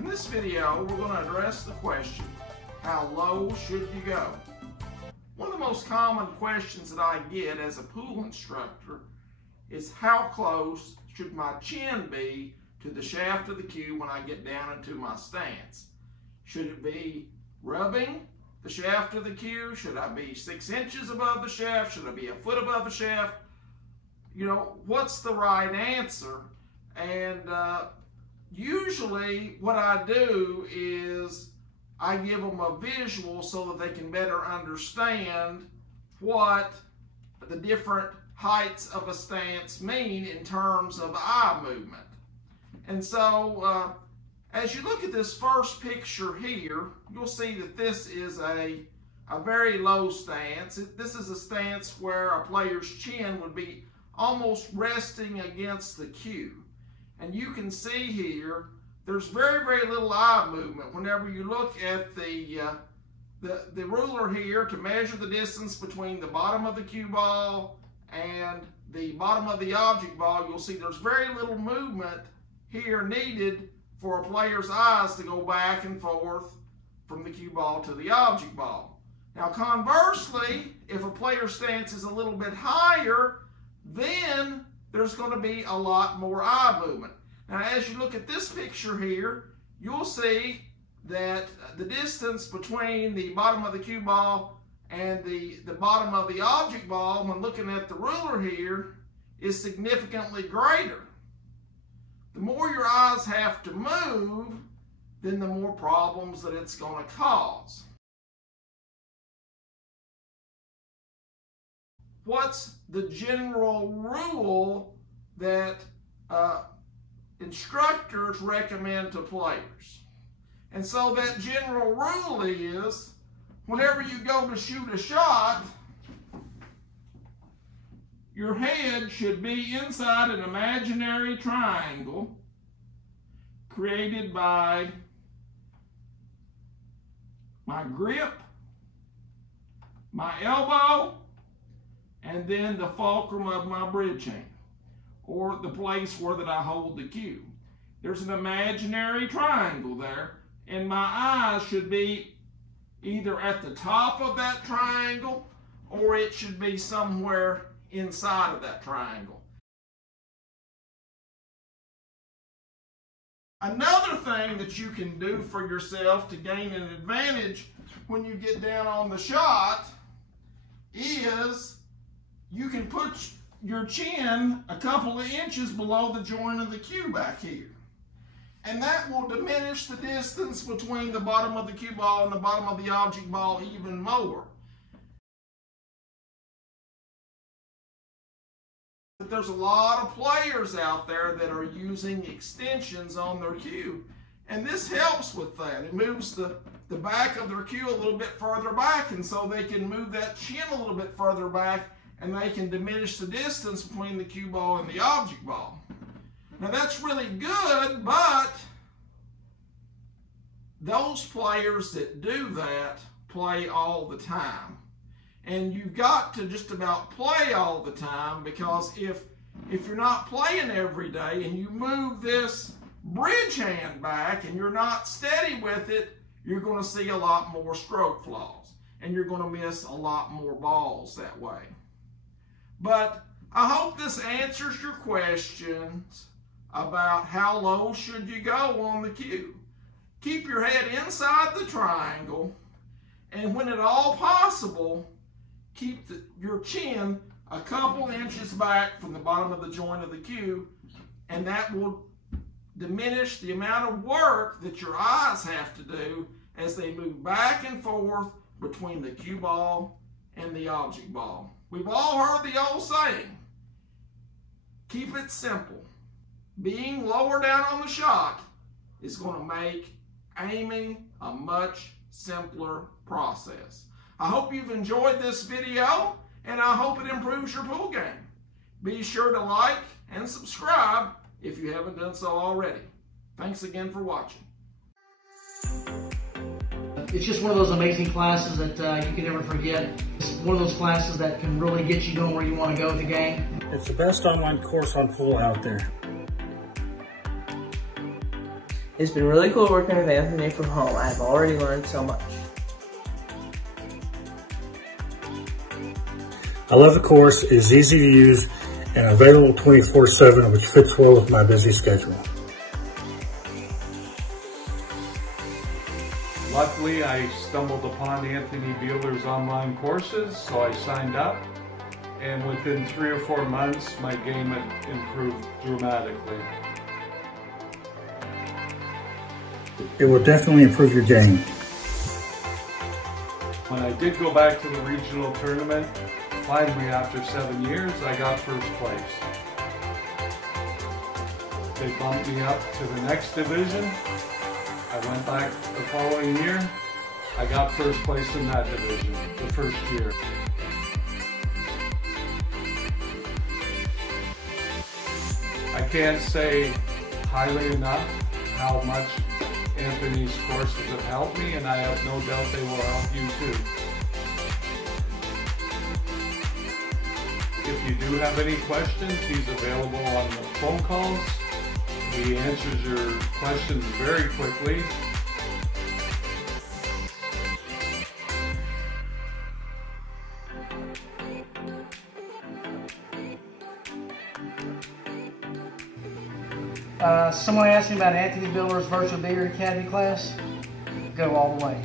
In this video, we're going to address the question, how low should you go? One of the most common questions that I get as a pool instructor is how close should my chin be to the shaft of the cue when I get down into my stance? Should it be rubbing the shaft of the cue? Should I be 6 inches above the shaft? Should I be a foot above the shaft? You know, what's the right answer? And usually what I do is I give them a visual so that they can better understand what the different heights of a stance mean in terms of eye movement. And so as you look at this first picture here, you'll see that this is a very low stance. This is a stance where a player's chin would be almost resting against the cue. And you can see here, there's very, very little eye movement. Whenever you look at the ruler here to measure the distance between the bottom of the cue ball and the bottom of the object ball, you'll see there's very little movement here needed for a player's eyes to go back and forth from the cue ball to the object ball. Now conversely, if a player's stance is a little bit higher, then there's going to be a lot more eye movement. Now as you look at this picture here, you'll see that the distance between the bottom of the cue ball and the bottom of the object ball when looking at the ruler here is significantly greater. The more your eyes have to move, then the more problems that it's going to cause. What's the general rule that instructors recommend to players? And so that general rule is, whenever you go to shoot a shot, your head should be inside an imaginary triangle created by my grip, my elbow, and then the fulcrum of my bridge hand, or the place where that I hold the cue. There's an imaginary triangle there, and my eyes should be either at the top of that triangle or it should be somewhere inside of that triangle. Another thing that you can do for yourself to gain an advantage when you get down on the shot is you can put your chin a couple of inches below the joint of the cue back here. And that will diminish the distance between the bottom of the cue ball and the bottom of the object ball even more. But there's a lot of players out there that are using extensions on their cue, and this helps with that. It moves the back of their cue a little bit further back, and so they can move that chin a little bit further back, and they can diminish the distance between the cue ball and the object ball. Now that's really good, but those players that do that play all the time. And you've got to just about play all the time, because if you're not playing every day and you move this bridge hand back and you're not steady with it, you're going to see a lot more stroke flaws and you're going to miss a lot more balls that way. But I hope this answers your questions about how low should you go on the cue. Keep your head inside the triangle, and when at all possible, keep your chin a couple inches back from the bottom of the joint of the cue, and that will diminish the amount of work that your eyes have to do as they move back and forth between the cue ball and the object ball. We've all heard the old saying, keep it simple. Being lower down on the shot is going to make aiming a much simpler process. I hope you've enjoyed this video, and I hope it improves your pool game. Be sure to like and subscribe if you haven't done so already. Thanks again for watching. It's just one of those amazing classes that you can never forget. It's one of those classes that can really get you going where you want to go with the game. It's the best online course on pool out there. It's been really cool working with Anthony from home. I have already learned so much. I love the course. It is easy to use and available 24/7, which fits well with my busy schedule. Luckily, I stumbled upon Anthony Beeler's online courses, so I signed up. And within 3 or 4 months, my game had improved dramatically. It will definitely improve your game. When I did go back to the regional tournament, finally after 7 years, I got first place. They bumped me up to the next division. I went back the following year. I got first place in that division the first year. I can't say highly enough how much Anthony's courses have helped me, and I have no doubt they will help you too. If you do have any questions, he's available on the phone calls. He answers your questions very quickly. Someone asked me about Anthony Beeler's Virtual Beeler Academy class. Go all the way.